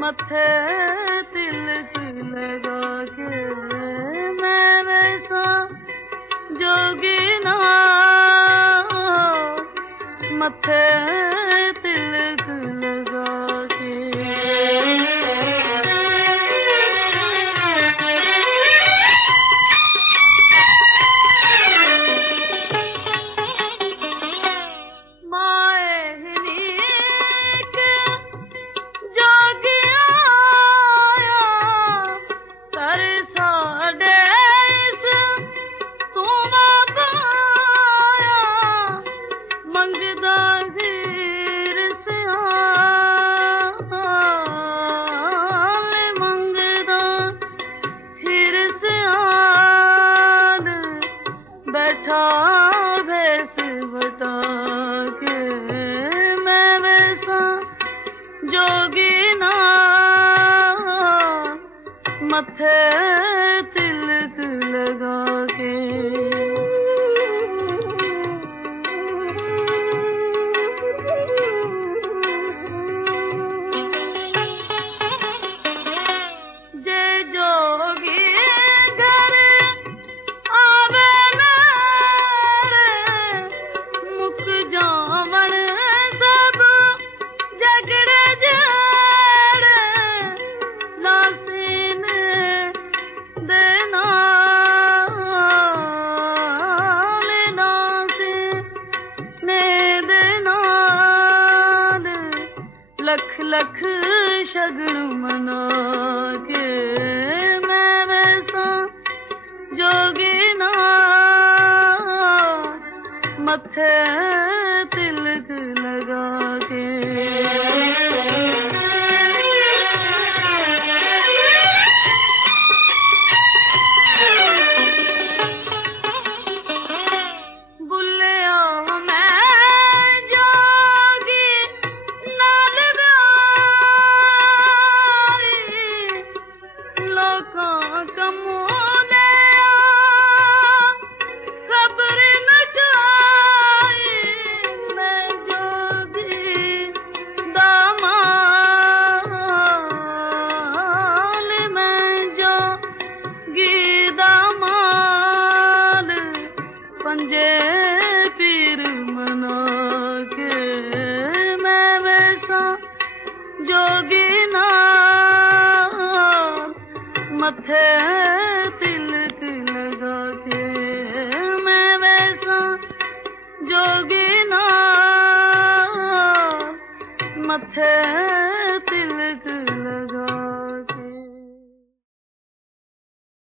मथे तिलक लगा के मैं वैसा जोगी ना मथे तिलक लगा के बैठा भैंस बता के मैं वैसा जोगी ना मथे तिलक लगा के जय जोगी लख लख शगन मना के मैं वैसा जोगी ना मथे तिलक लगा के पंजे पीर मना के मैं वैसा जोगी ना मथे तिलक लगा के मैं वैसा जोगी ना मथे